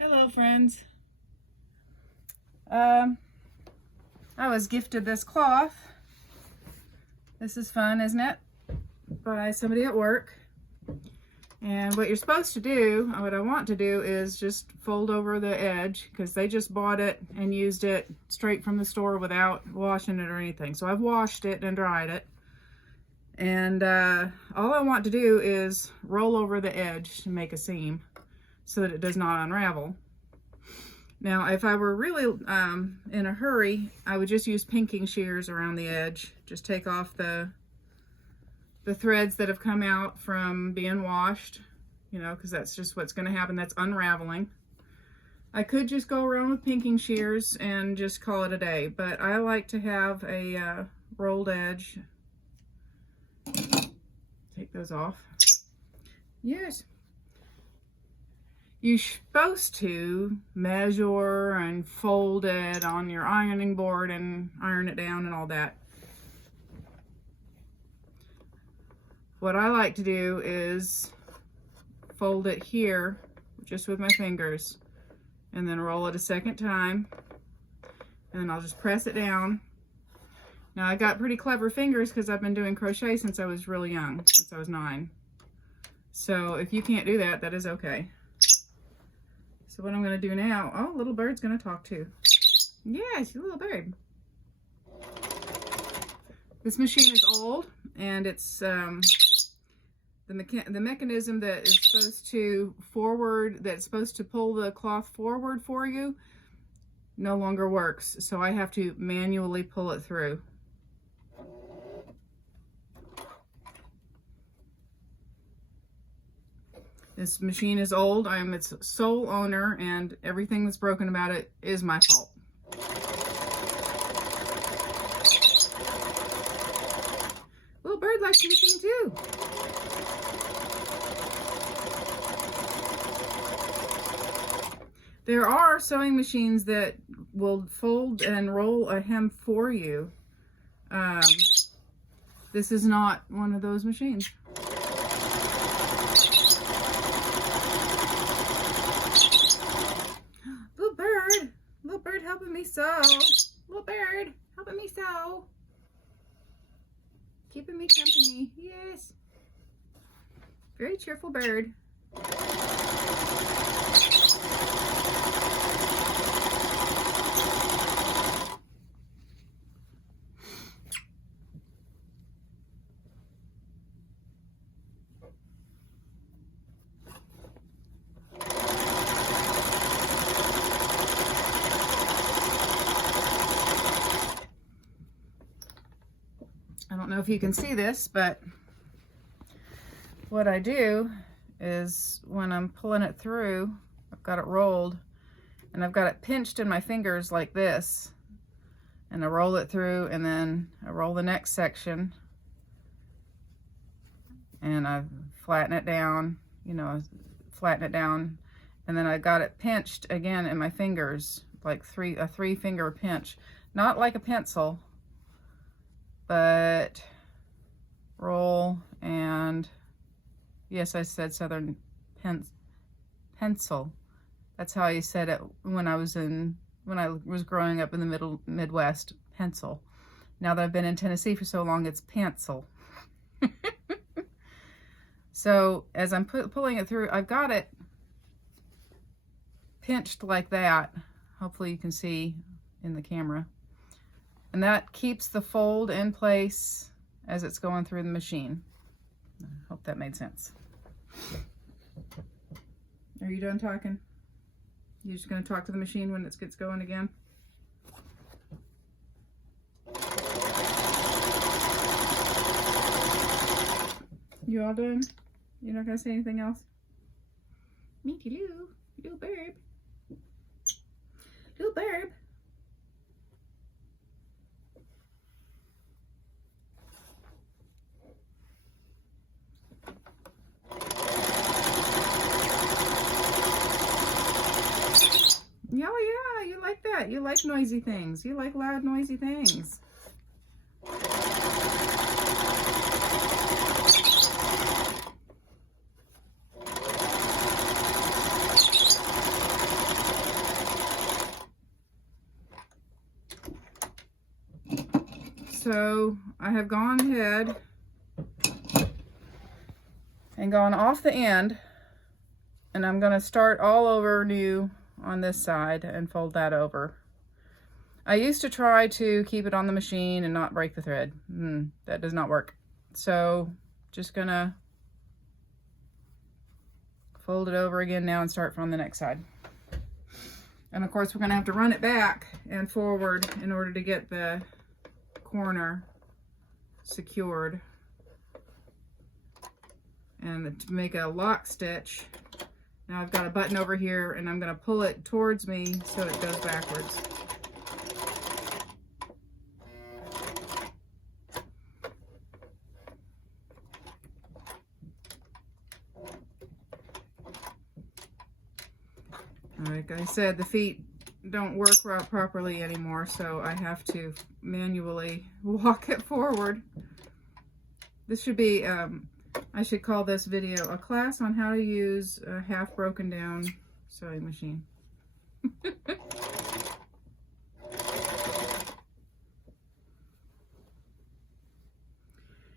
Hello, friends. I was gifted this cloth. This is fun, isn't it? By somebody at work. And what you're supposed to do, what I want to do, is just fold over the edge, because they just bought it and used it straight from the store without washing it or anything. So I've washed it and dried it. And all I want to do is roll over the edge to make a seam so that it does not unravel. Now, if I were really in a hurry, I would just use pinking shears around the edge. Just take off the threads that have come out from being washed, you know, because that's just what's going to happen. That's unraveling. I could just go around with pinking shears and just call it a day, but I like to have a rolled edge. Take those off. Yes. You're supposed to measure and fold it on your ironing board and iron it down and all that. What I like to do is fold it here just with my fingers and then roll it a second time, and then I'll just press it down. Now, I got pretty clever fingers because I've been doing crochet since I was really young, since I was 9. So if you can't do that, that is okay. So what I'm going to do now, oh, little bird's going to talk too. Yeah, she's a little bird. This machine is old, and it's the mechanism that is supposed to that's supposed to pull the cloth forward for you, no longer works. So I have to manually pull it through. This machine is old. I am its sole owner, and everything that's broken about it is my fault. Little bird likes the machine too. There are sewing machines that will fold and roll a hem for you. This is not one of those machines. Little bird helping me sew. Little bird helping me sew. Keeping me company. Yes. Very cheerful bird. I don't know if you can see this, but what I do is when I'm pulling it through, I've got it rolled and I've got it pinched in my fingers like this, and I roll it through, and then I roll the next section and I flatten it down, you know, flatten it down, and then I got it pinched again in my fingers, like a 3-finger pinch, not like a pencil, but roll, and yes, I said Southern pencil. That's how I said it when I was growing up in the Midwest, pencil. Now that I've been in Tennessee for so long, it's pencil. So as I'm pulling it through, I've got it pinched like that. Hopefully you can see in the camera. And that keeps the fold in place as it's going through the machine. I hope that made sense. Are you done talking? You just going to talk to the machine when it gets going again? You all done? You're not going to say anything else? Minty Lou, little bird. Little bird. Oh yeah, you like that. You like noisy things. You like loud, noisy things. So I have gone ahead and gone off the end, and I'm going to start all over new on this side and fold that over. I used to try to keep it on the machine and not break the thread. That does not work. So just gonna fold it over again now and start from the next side. And of course we're gonna have to run it back and forward in order to get the corner secured. And to make a lock stitch, now I've got a button over here and I'm gonna pull it towards me so it goes backwards. Like I said, the feet don't work properly anymore, so I have to manually walk it forward. This should be, I should call this video a class on how to use a half broken down sewing machine.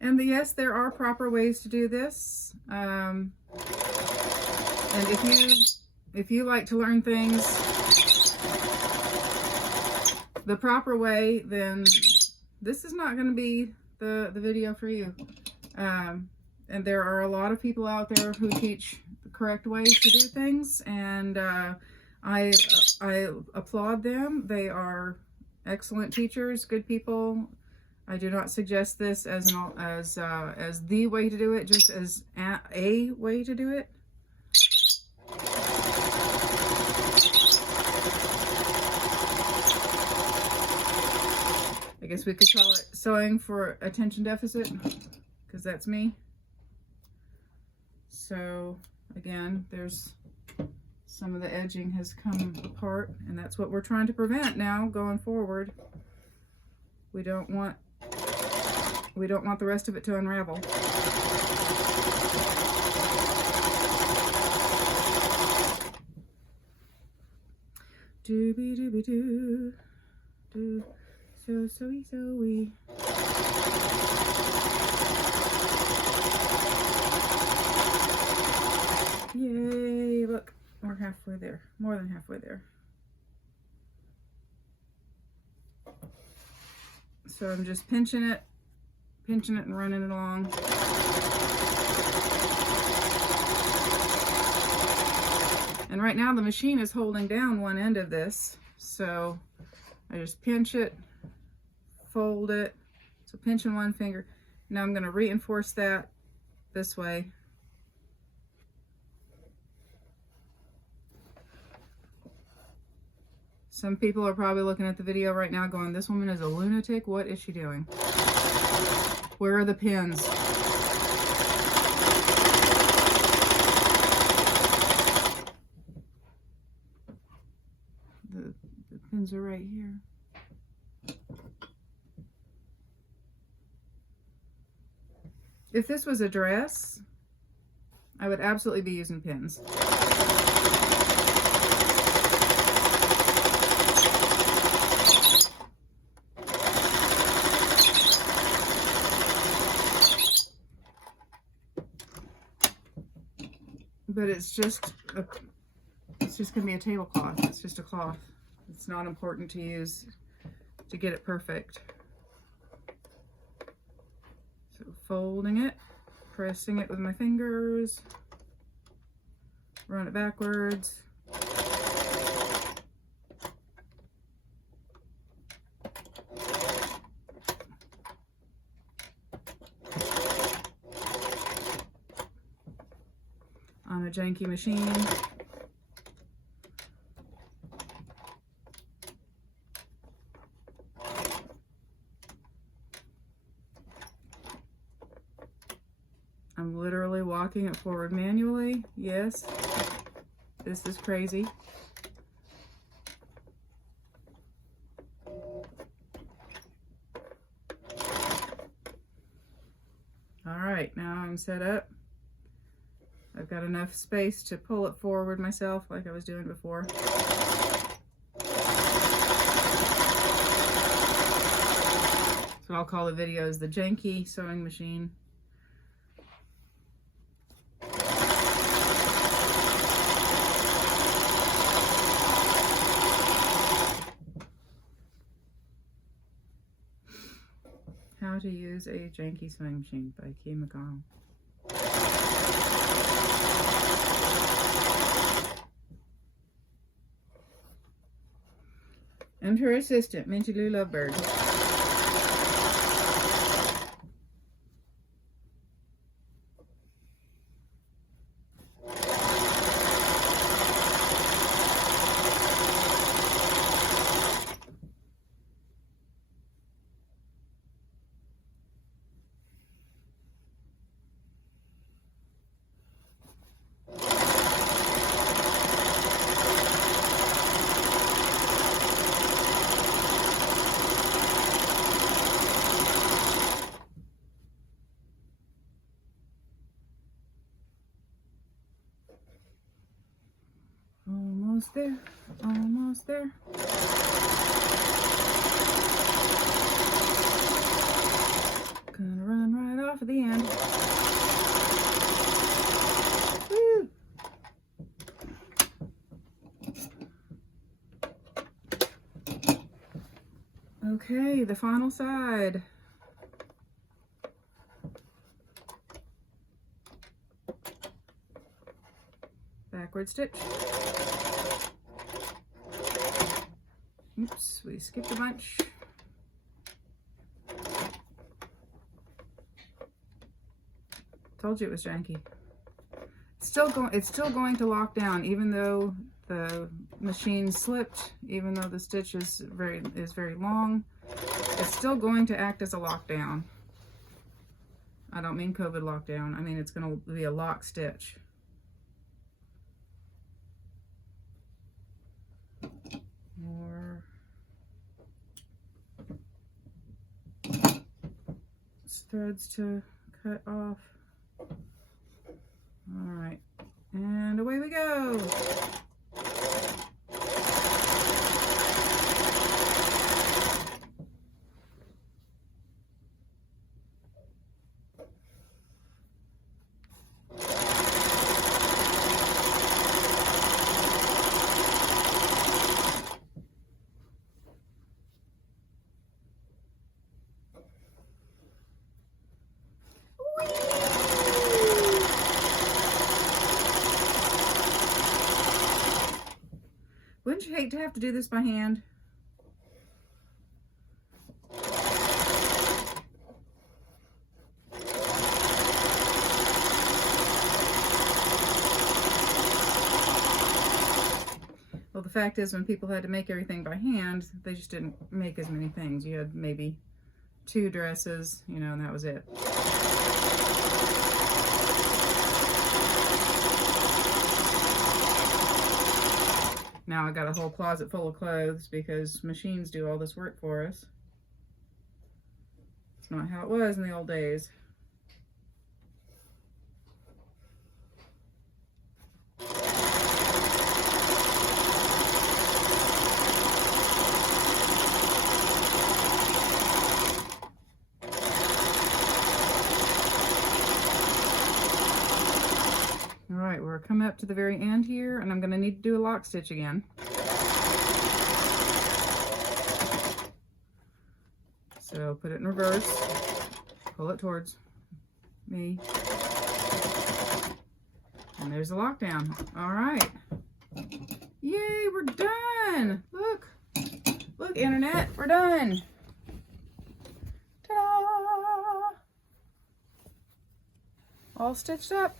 And yes, there are proper ways to do this. And if you like to learn things the proper way, then this is not going to be the video for you. And there are a lot of people out there who teach the correct ways to do things, and I applaud them. They are excellent teachers, good people. I do not suggest this as the way to do it, just as a way to do it. I guess we could call it sewing for attention deficit, because that's me. So again, there's some of the edging has come apart, and that's what we're trying to prevent now going forward. We don't want the rest of it to unravel. Dooby dooby doo doo. So-we. Yay, look, we're halfway there, more than halfway there. So I'm just pinching it and running it along. And right now the machine is holding down one end of this, so I just pinch it, fold it, so pinching one finger. Now I'm going to reinforce that this way. Some people are probably looking at the video right now going, this woman is a lunatic, what is she doing? Where are the pins? The pins are right here. If this was a dress, I would absolutely be using pins. But it's just gonna be a tablecloth. It's just a cloth. It's not important to use to get it perfect. So folding it, pressing it with my fingers, run it backwards. On a Janky machine. I'm literally walking it forward manually. Yes, this is crazy. All right, now I'm set up. I've got enough space to pull it forward myself like I was doing before. So So I'll call the videos the Janky sewing machine. How to Use a Janky Sewing Machine by Kay McConnell. And her assistant, Minty Lou Lovebird. Almost there, almost there. Gonna run right off at the end. Woo! Okay, the final side. Backward stitch. Oops, we skipped a bunch. Told you it was janky. It's still going to lock down, even though the machine slipped, even though the stitch is very long. It's still going to act as a lockdown. I don't mean COVID lockdown. I mean it's going to be a lock stitch. More threads to cut off. All right, and away we go. Wouldn't you hate to have to do this by hand? Well, the fact is, when people had to make everything by hand, they just didn't make as many things. You had maybe 2 dresses, you know, and that was it. Now I got a whole closet full of clothes because machines do all this work for us. It's not how it was in the old days. Alright, we're coming up to the very end here, and I'm going to need to do a lock stitch again. So put it in reverse, pull it towards me, and there's the lockdown. Alright. Yay, we're done! Look! Look, internet, we're done! Ta-da! All stitched up.